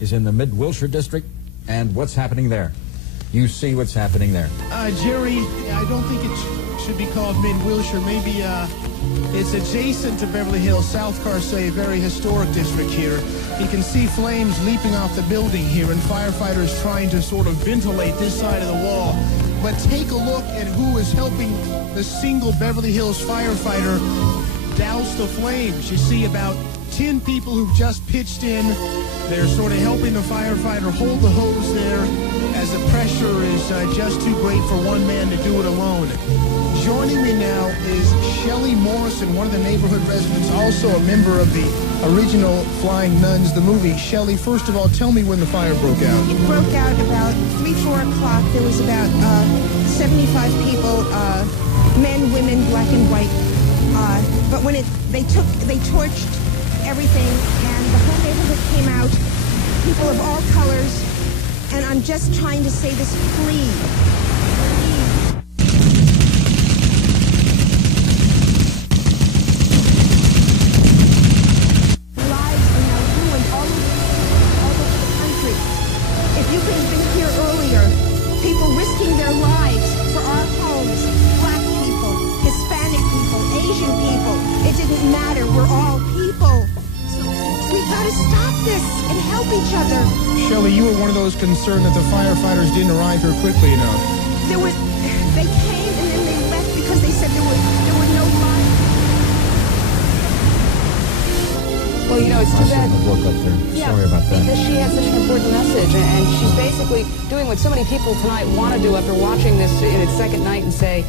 is in the Mid-Wilshire district, and what's happening there? You see what's happening there. Jerry, I don't think it should be called Mid-Wilshire. Maybe it's adjacent to Beverly Hills, South Carsey, a very historic district here. You can see flames leaping off the building here, and firefighters trying to sort of ventilate this side of the wall. But take a look at who is helping the single Beverly Hills firefighter douse the flames. You see about 10 people who've just pitched in. They're sort of helping the firefighter hold the hose there as the pressure is just too great for one man to do it alone. Joining me now is Shelley Morrison, one of the neighborhood residents, also a member of the original Flying Nuns, the movie. Shelley, first of all, tell me when the fire broke out. It broke out about 3, 4 o'clock. There was about 75 people, men, women, black and white. But when they torched everything, and the whole neighborhood came out, people of all colors, and I'm just trying to say this, please. Lives are now ruined all over the country. If you could have been here earlier, people risking their lives for our homes, black people, Hispanic people, Asian people, it didn't matter, we're all people. We've got to stop this and help each other. Shelley, you were one of those concerned that the firefighters didn't arrive here quickly enough. They came and then they left because they said there were no lights. Well, you know, it's too bad. Woke up there. Yeah, Sorry about that. because she had such an important message, and she's basically doing what so many people tonight want to do after watching this in its second night and say,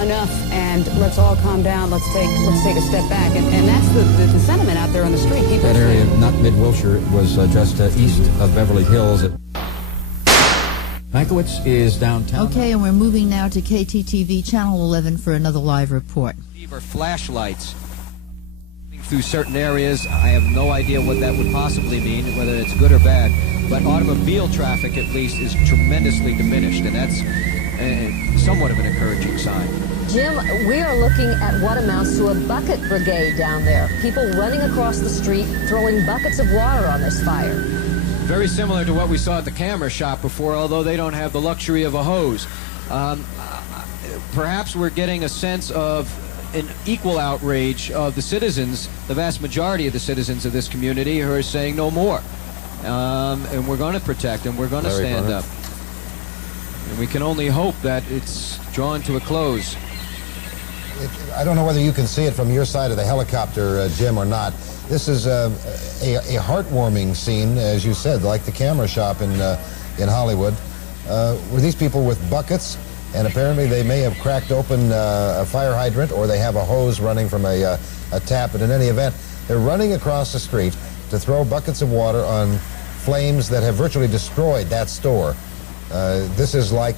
enough, and let's all calm down, let's take a step back, and that's the sentiment out there on the street. People That area, not Mid-Wilshire, was just east of Beverly Hills. Mankiewicz is downtown. Okay, and we're moving now to KTTV Channel 11 for another live report. Or flashlights through certain areas. I have no idea what that would possibly mean, whether it's good or bad, but automobile traffic at least is tremendously diminished, and that's somewhat of an encouraging sign. Jim, we are looking at what amounts to a bucket brigade down there. People running across the street, throwing buckets of water on this fire. Very similar to what we saw at the camera shop before, although they don't have the luxury of a hose. Perhaps we're getting a sense of an equal outrage of the citizens, the vast majority of the citizens of this community, who are saying no more. And we're going to protect, and we're going to stand up. And we can only hope that it's drawn to a close. I don't know whether you can see it from your side of the helicopter, Jim, or not. This is a heartwarming scene, as you said, like the camera shop in Hollywood, where these people with buckets, and apparently they may have cracked open a fire hydrant, or they have a hose running from a tap, but in any event, they're running across the street to throw buckets of water on flames that have virtually destroyed that store. This is like,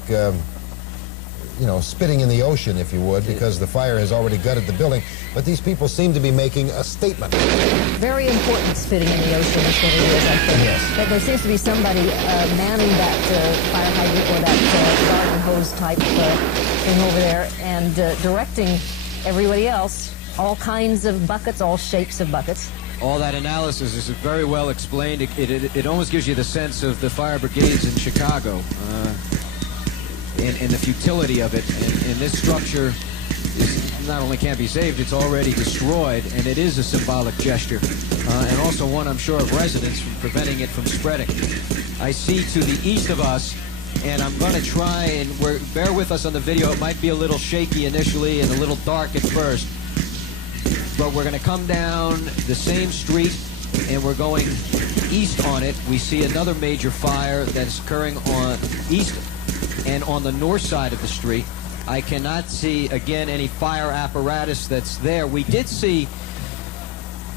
you know, spitting in the ocean, if you would, because the fire has already gutted the building. But these people seem to be making a statement. Very important spitting in the ocean is what it is, I think. Yes. But there seems to be somebody manning that fire hydrant or that garden hose type thing over there and directing everybody else, all kinds of buckets, all shapes of buckets. All that analysis is very well explained. It almost gives you the sense of the fire brigades in Chicago and the futility of it. And this structure not only can't be saved, it's already destroyed, and it is a symbolic gesture. And also one, I'm sure, of residents from preventing it from spreading. I see to the east of us, and I'm going to try and bear with us on the video. It might be a little shaky initially and a little dark at first. But we're going to come down the same street, and we're going east on it. We see another major fire that's occurring on east and on the north side of the street. I cannot see, again, any fire apparatus that's there. We did see...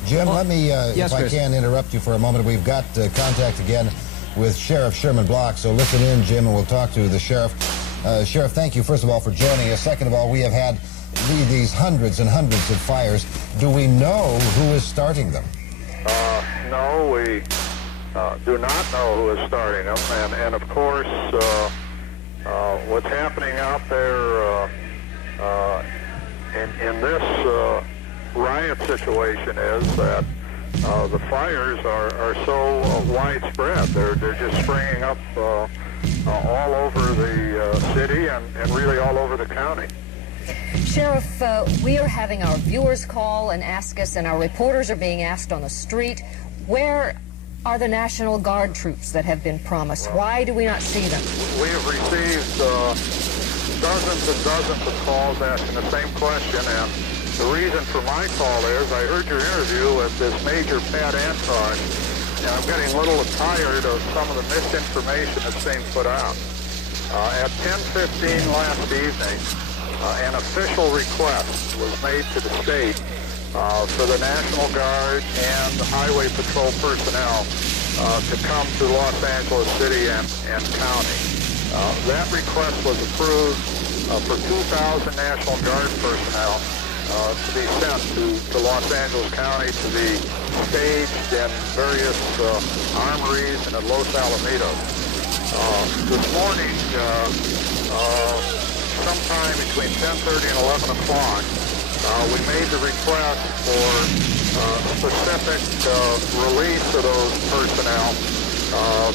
Jim, let me, yes, if I Chris. can, interrupt you for a moment. We've got contact again with Sheriff Sherman Block, so listen in, Jim, and we'll talk to the Sheriff. Sheriff, thank you, first of all, for joining us. Second of all, we have had these hundreds and hundreds of fires. Do we know who is starting them? No, we do not know who is starting them. And of course, what's happening out there in this riot situation is that the fires are so widespread. They're just springing up all over the city and really all over the county. Sheriff, we are having our viewers call and ask us, and our reporters are being asked on the street, where are the National Guard troops that have been promised? Why do we not see them? We have received dozens and dozens of calls asking the same question, and the reason for my call is I heard your interview with this Major Pat Anton, and I'm getting a little tired of some of the misinformation that's being put out. At 10:15 last evening, an official request was made to the state for the National Guard and the Highway Patrol personnel to come to Los Angeles City and County. That request was approved for 2,000 National Guard personnel to be sent to Los Angeles County to be staged in various armories and at Los Alamitos. This morning, sometime between 10:30 and 11 o'clock, we made the request for specific release of those personnel,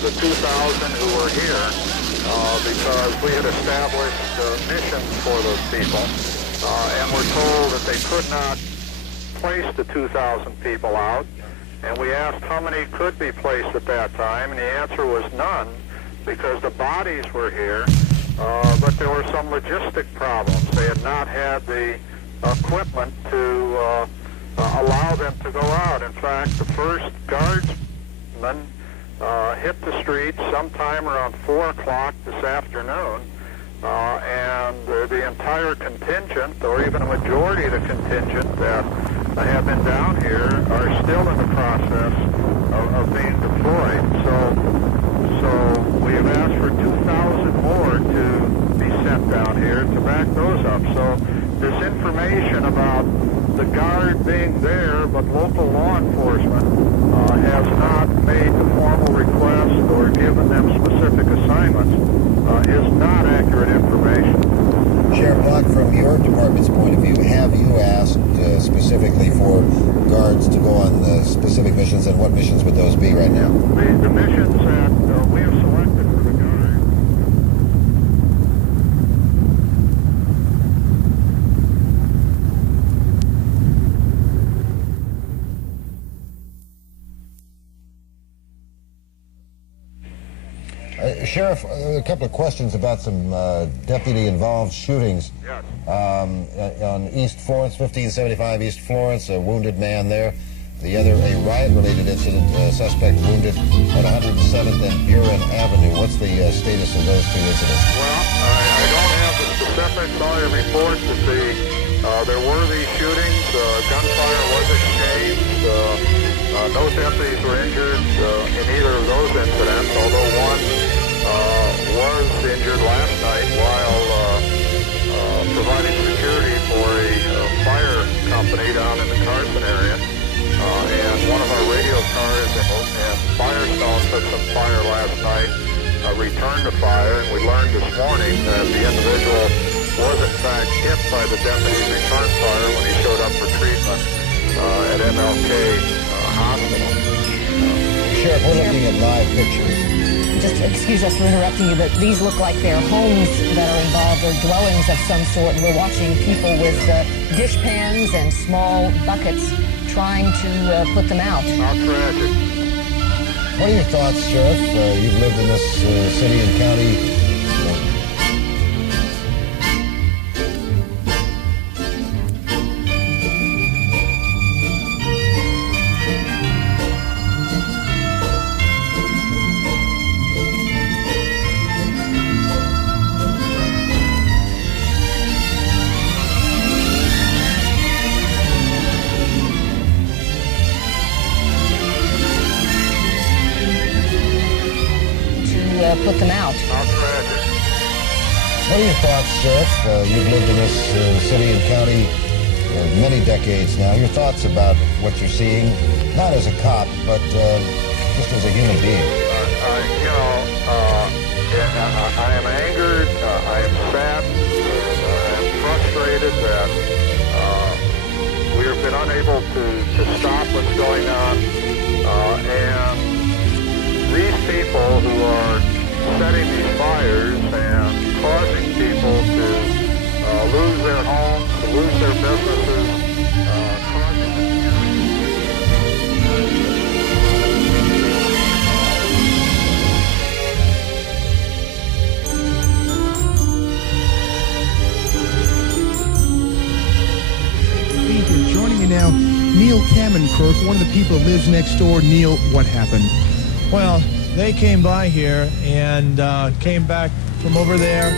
the 2,000 who were here, because we had established missions for those people, and we're told that they could not place the 2,000 people out, and we asked how many could be placed at that time, and the answer was none, because the bodies were here, but there were some logistic problems. They had not had the equipment to allow them to go out. In fact, the first guardsmen hit the streets sometime around 4 o'clock this afternoon, and the entire contingent, or even a majority of the contingent that have been down here, are still in the process of being deployed. So we have asked for 2,000 more to be sent down here to back those up. So this information about the Guard being there, but local law enforcement has not made the formal request or given them specific assignments, is not accurate information. Sheriff Block, from your department's point of view, have you asked specifically for guards to go on specific missions, and what missions would those be right now? The missions that we have selected for the Guard. Sheriff, a couple of questions about some deputy-involved shootings. Yes. On East Florence, 1575 East Florence, a wounded man there. The other, a riot-related incident, suspect wounded at 107th and Buren Avenue. What's the status of those two incidents? Well, I don't have the specifics. All I report that there were these shootings. Gunfire was exchanged. No deputies were injured in either of those incidents, although one was injured last night while providing security for a fire company down in the Carson area. And one of our radio cars in Firestone took some fire last night, returned the fire, and we learned this morning that the individual was in fact hit by the deputy's return fire when he showed up for treatment at MLK Hospital. Sheriff, we're looking at live pictures. Just excuse us for interrupting you, but these look like they're homes that are involved, or dwellings of some sort. We're watching people with dish pans and small buckets trying to put them out. How tragic. What are your thoughts, Sheriff? You've lived in this city and county. Put them out. How tragic. What are your thoughts, Sheriff? You've lived in this city and county many decades now. Your thoughts about what you're seeing, not as a cop, but just as a human being. I am angered. I am sad. I am frustrated that we have been unable to stop what's going on. And these people who are setting these fires and causing people to lose their homes, to lose their businesses, causing Joining me now, Neil Kamenkirk, one of the people that lives next door. Neil, what happened? Well, they came by here and came back from over there.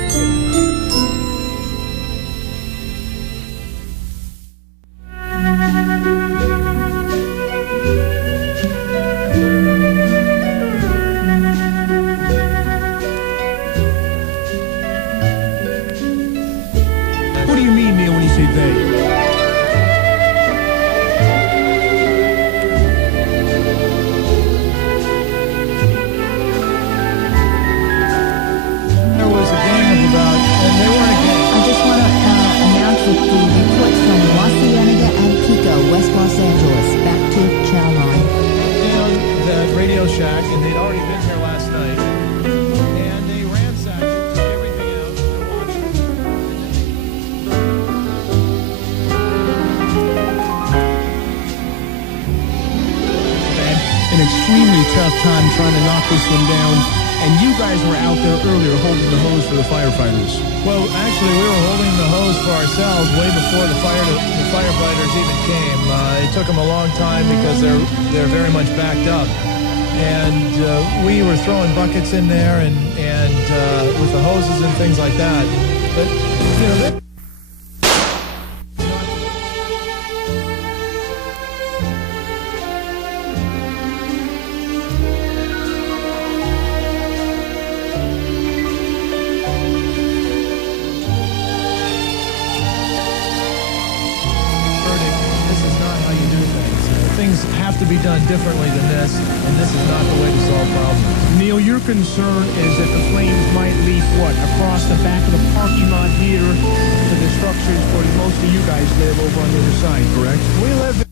What do you mean, Neil, when you say they? With the reports from La Cienega and Pico, West Los Angeles. Back to Channel 9. Down the Radio Shack, and they'd already been here last night. And they ransacked it, took everything out. An extremely tough time trying to knock this one down. And you guys were out there earlier holding the hose for the firefighters. Well, actually, we were holding the hose for ourselves way before the firefighters even came. It took them a long time because they're very much backed up. And we were throwing buckets in there and with the hoses and things like that. But, you know, things have to be done differently than this, and this is not the way to solve problems. Neil, your concern is that the flames might leap, what, across the back of the parking lot here to the structures where most of you guys live over on the other side, correct? We live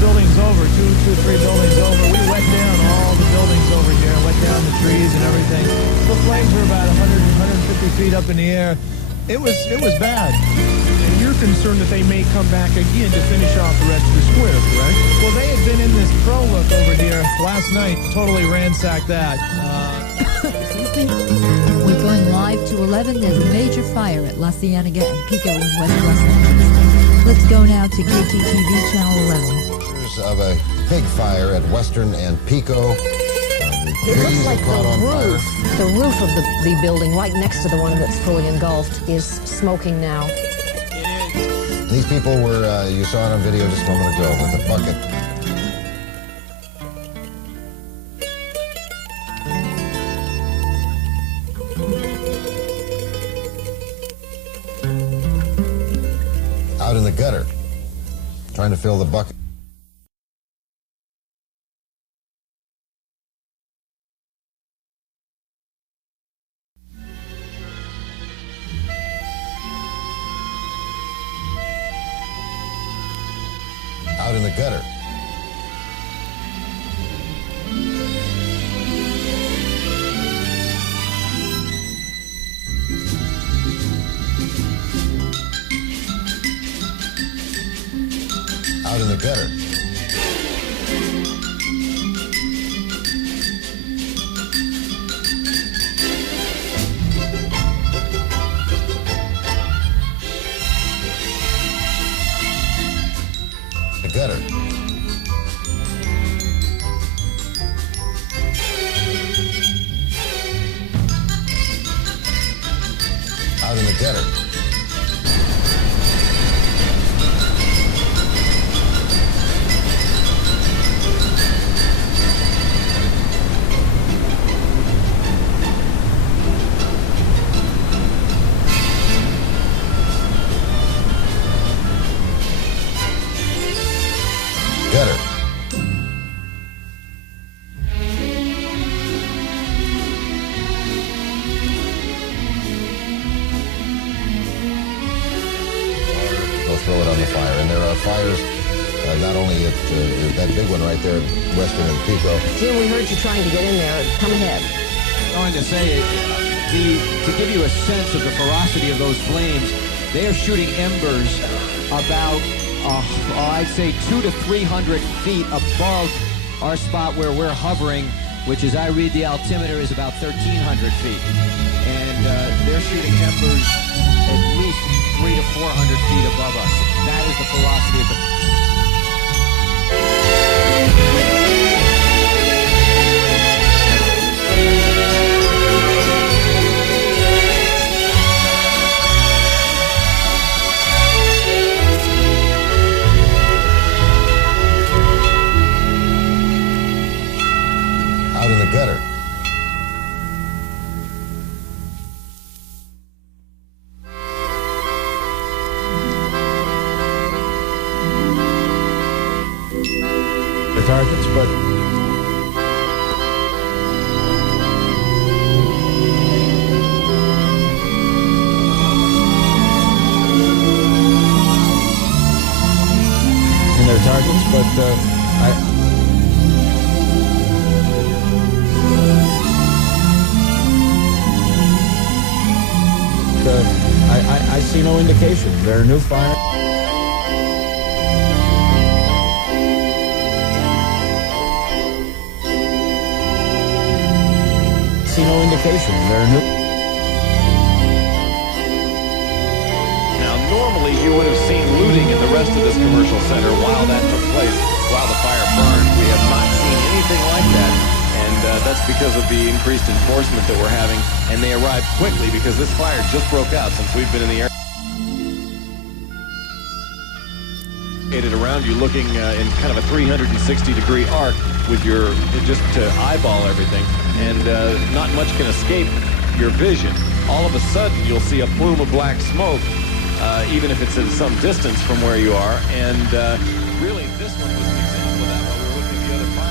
buildings over, two, three buildings over. We wet down all the buildings over here, wet down the trees and everything. The flames were about 100, 150 feet up in the air. It was bad. And you're concerned that they may come back again to finish off the rest of the square, correct? Well, they had been in this pro look over here last night, totally ransacked that. We're going live to 11. There's a major fire at La Cienega and Pico in West Los Angeles. Let's go now to KTTV Channel 11. Of a big fire at Western and Pico. It looks like the roof of the building right next to the one that's fully engulfed is smoking now. These people were, you saw it on video just a moment ago with a bucket. Out in the gutter, trying to fill the bucket. Out in the gutter. Out in the gutter. Gutter. Out in the gutter. Gutter. throw it on the fire. And there are fires not only at that big one right there at Western and Pico. Jim, we heard you trying to get in there. Come ahead. I'm going to say, to give you a sense of the ferocity of those flames, they are shooting embers about, I'd say 200 to 300 feet above our spot where we're hovering, which, as I read the altimeter, is about 1,300 feet. And they're shooting embers at least 300 to 400 feet above us. That is the ferocity of the... Out in the gutter. The targets, but in their targets, but I see no indication. There are new fire. See no indication. There are new. Now, normally you would have seen looting in the rest of this commercial center while that took place, while the fire burned. We have not seen anything like that, and that's because of the increased enforcement that we're having, and they arrived quickly because this fire just broke out since we've been in the area. Around you, looking in kind of a 360-degree arc with your just to eyeball everything, and not much can escape your vision. All of a sudden, you'll see a plume of black smoke, even if it's at some distance from where you are. And really, this one was an example of that while we were looking at the other fire.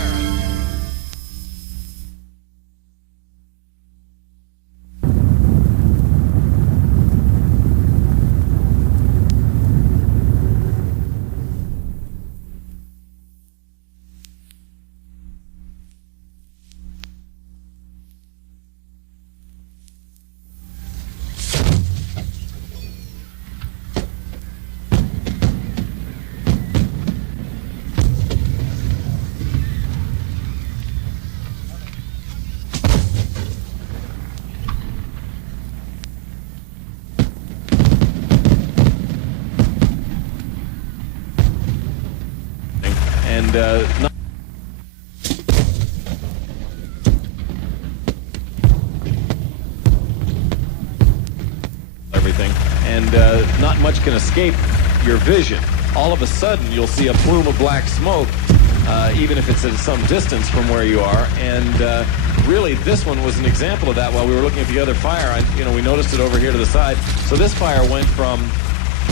Not everything, and not much can escape your vision. All of a sudden, you'll see a plume of black smoke, even if it's at some distance from where you are. And really, this one was an example of that while we were looking at the other fire. We noticed it over here to the side. So this fire went from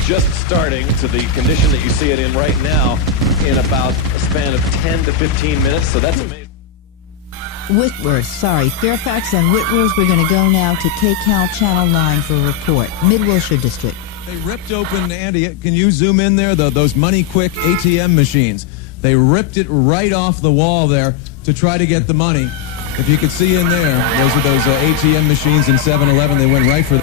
just starting to the condition that you see it in right now in about a span of 10 to 15 minutes. So that's amazing. Fairfax and Whitworth. We're going to go now to KCAL Channel 9 for a report. Mid-Wilshire District. They ripped open, Andy, can you zoom in there, those money-quick ATM machines. They ripped it right off the wall there to try to get the money. If you could see in there, those are those ATM machines in 7-Eleven. They went right for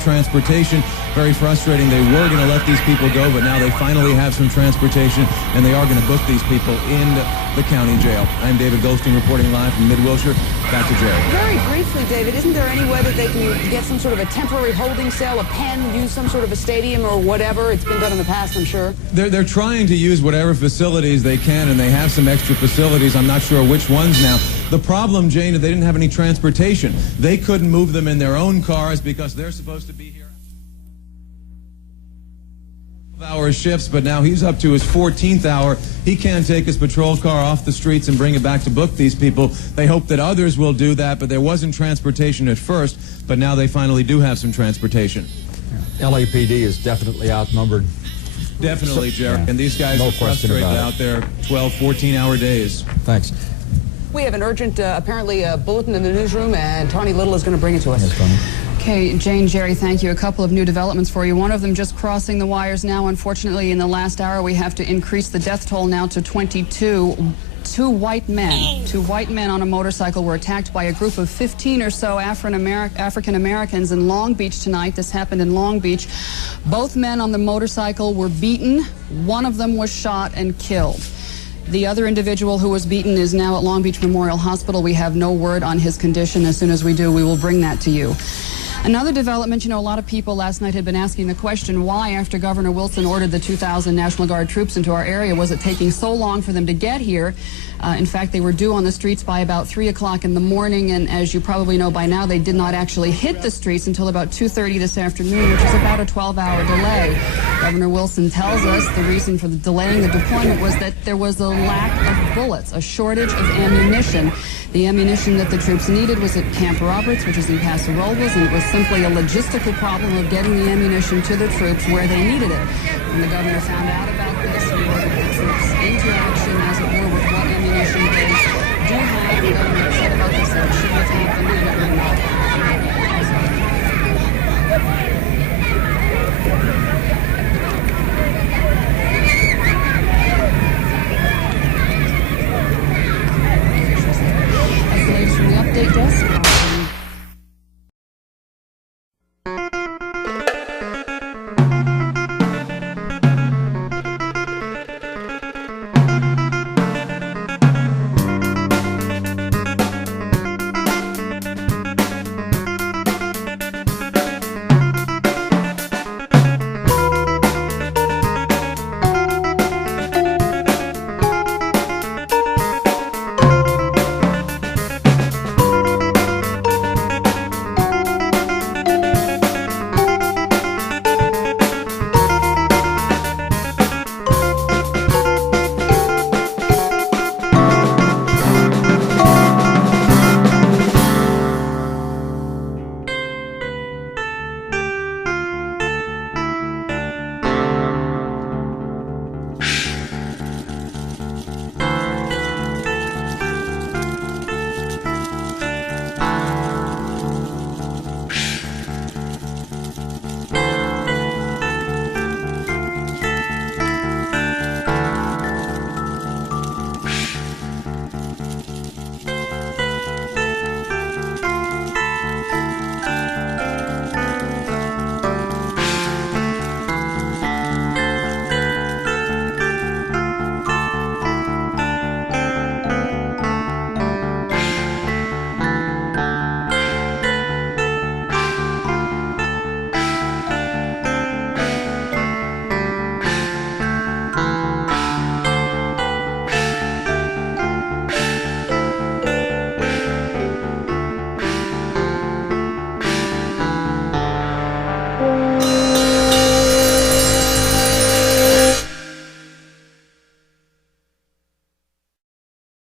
transportation. Very frustrating. They were going to let these people go, but now they finally have some transportation, and they are going to book these people in the county jail. I'm David Goldstein reporting live from Mid-Wilshire. Back to jail. Very briefly, David, isn't there any way that they can get some sort of a temporary holding cell, a pen, use some sort of a stadium or whatever? It's been done in the past, I'm sure. They're trying to use whatever facilities they can, and they have some extra facilities. I'm not sure which ones now. The problem, Jane, is they didn't have any transportation. They couldn't move them in their own cars because they're supposed to be here. Hour shifts, but now he's up to his 14th hour. He can't take his patrol car off the streets and bring it back to book these people. They hope that others will do that, but there wasn't transportation at first, but now they finally do have some transportation. LAPD is definitely outnumbered. Definitely, Jerry. Yeah. And these guys No are frustrated out there 12, 14-hour days. Thanks. We have an urgent, apparently, bulletin in the newsroom, and Tony Little is going to bring it to us. Yes, Tony. Okay, Jane, Jerry, thank you. A couple of new developments for you. One of them just crossing the wires now. Unfortunately, in the last hour, we have to increase the death toll now to 22. Two white men on a motorcycle were attacked by a group of 15 or so African Americans in Long Beach tonight. This happened in Long Beach. Both men on the motorcycle were beaten. One of them was shot and killed. The other individual who was beaten is now at Long Beach Memorial Hospital. We have no word on his condition. As soon as we do, we will bring that to you. Another development, you know, a lot of people last night had been asking the question, why, after Governor Wilson ordered the 2,000 National Guard troops into our area, was it taking so long for them to get here? In fact, they were due on the streets by about 3 o'clock in the morning, and as you probably know by now, they did not actually hit the streets until about 2:30 this afternoon, which is about a 12-hour delay. Governor Wilson tells us the reason for the delaying the deployment was that there was a lack of bullets, a shortage of ammunition. The ammunition that the troops needed was at Camp Roberts, which is in Paso Robles, and it was simply a logistical problem of getting the ammunition to the troops where they needed it. When the governor found out about this, he ordered the troops into action, as it were, with what ammunition they do have. The governor said about this that she was happening, and it will not. That's the latest from the update desk.